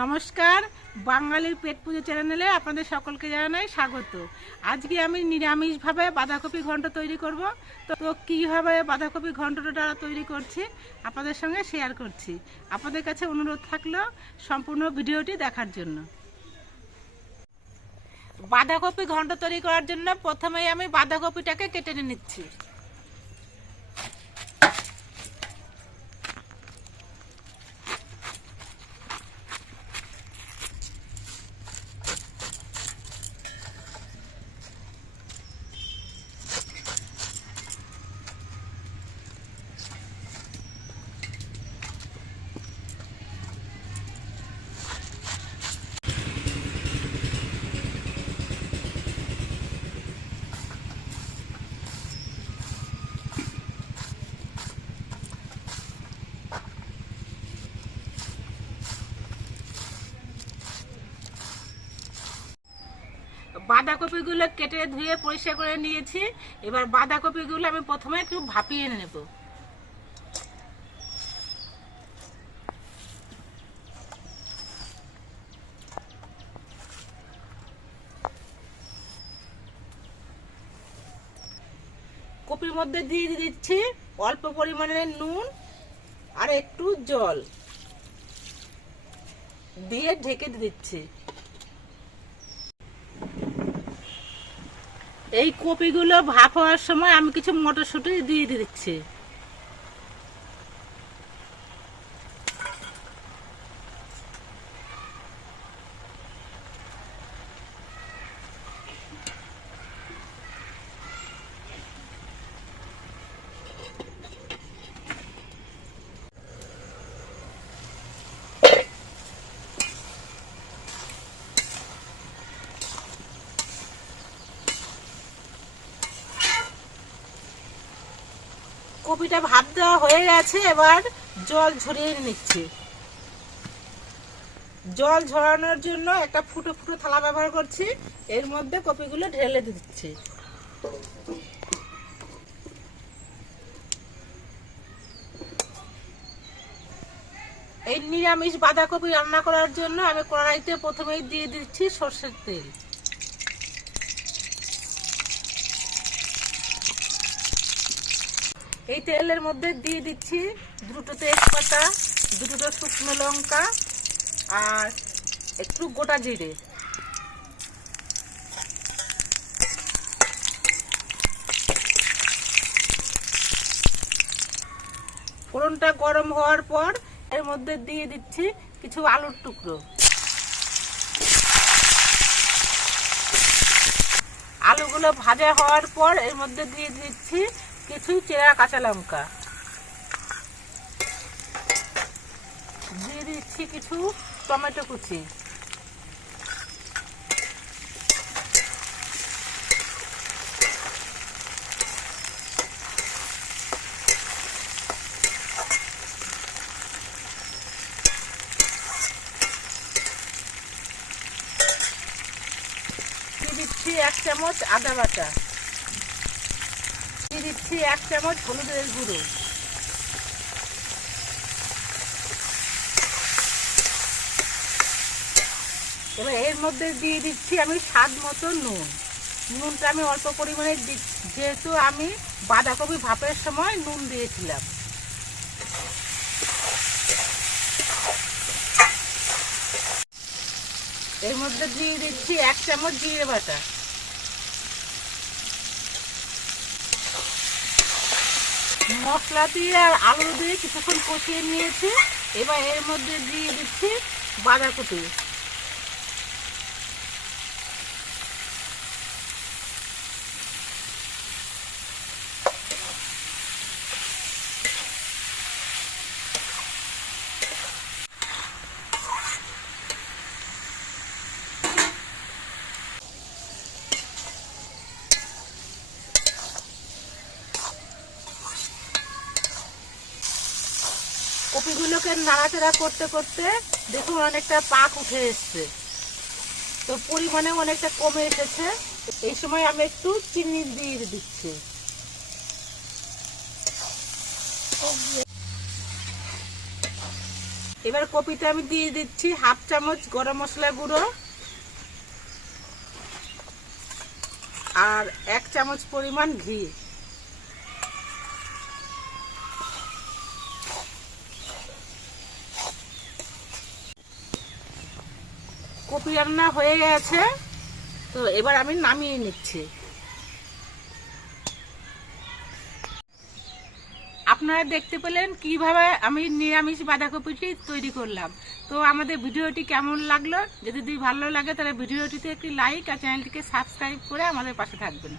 নমস্কার, বাঙালির পেট পুজো চ্যানেলে আপনাদের সকলকে জানাই স্বাগত। আজকে আমি নিরামিষভাবে বাঁধাকপি ঘন্ট তৈরি করব। তো কীভাবে বাঁধাকপি ঘন্টটা তৈরি করছি আপনাদের সঙ্গে শেয়ার করছি। আপনাদের কাছে অনুরোধ থাকলো সম্পূর্ণ ভিডিওটি দেখার জন্য। বাঁধাকপি ঘন্ট তৈরি করার জন্য প্রথমেই আমি বাঁধাকপিটাকে কেটে নিচ্ছি। বাঁধাকপিগুলো কেটে ধুয়ে পরিষ্কার করে নিয়েছি। এবার বাঁধাকপিগুলো আমি প্রথমে একটু ভাপিয়ে নেব। কপির মধ্যে দিয়ে দিচ্ছি অল্প পরিমাণে নুন আর একটু জল দিয়ে ঢেকে দিচ্ছি। এই কপিগুলো ভাপ হওয়ার সময় আমি কিছু মটরশুঁটি দিয়ে দিচ্ছি। কপিটা ভাপ দেওয়া হয়ে গেছে, এবার জল ঝরিয়ে নিচ্ছি। জল ঝরানোর জন্য একটা ফুটো ফুটো থালা ব্যবহার করছি। এর মধ্যে কপিগুলো ঢেলে দিচ্ছি। এই নিরামিষ বাঁধাকপি রান্না করার জন্য আমি কড়াইতে প্রথমেই দিয়ে দিচ্ছি সরষের তেল। এই তেলের মধ্যে দিয়ে দিচ্ছি দুটো তেজপাতা, দুটো শুকনো লঙ্কা আর একটু গোটা জিরে। ফোড়নটা গরম হওয়ার পর এর মধ্যে দিয়ে দিচ্ছি কিছু আলুর টুকরো। আলুগুলো ভাজা হওয়ার পর এর মধ্যে দিয়ে দিচ্ছি কিছু চেরা কাঁচা লঙ্কা, দিয়ে দিচ্ছি কিছু টমেটো কুচি, দিয়ে দিচ্ছি 1 চামচ আদা বাটা, দিয়ে দিচ্ছি 1 চামচ হলুদের গুঁড়ো, এবার এর মধ্যে দিয়ে দিচ্ছি আমি স্বাদ মতো নুন। নুনটা আমি অল্প পরিমাণে দিচ্ছি, যেহেতু আমি বাঁধাকপি ভাপের সময় নুন দিয়েছিলাম। এর মধ্যে দিয়ে দিচ্ছি 1 চামচ জিরে বাটা, মশলা দিয়ে আর আলু দিয়ে কিছুক্ষণ কষিয়ে নিয়েছি। এবার এর মধ্যে দিয়ে দিচ্ছি বাঁধাকপি। কপিগুলোকে নাড়াচাড়া করতে করতে দেখুন অনেকটা পাক উঠে এসছে, তো পরিমাণে অনেকটা কমে এসেছে। এই সময় আমি একটু চিনি দিয়ে দিচ্ছি। এবার কপিতে আমি দিয়ে দিচ্ছি হাফ চামচ গরম মশলা গুঁড়ো আর 1 চামচ পরিমাণ ঘি। কপি রান্না হয়ে গেছে, তো এবার আমি নামিয়ে নিচ্ছি। আপনারা দেখতে পেলেন কিভাবে আমি নিরামিষ বাঁধাকপিটি তৈরি করলাম। তো আমাদের ভিডিওটি কেমন লাগলো, যদি ভালো লাগে তাহলে ভিডিওটিতে একটি লাইক আর চ্যানেলটিকে সাবস্ক্রাইব করে আমাদের পাশে থাকবেন।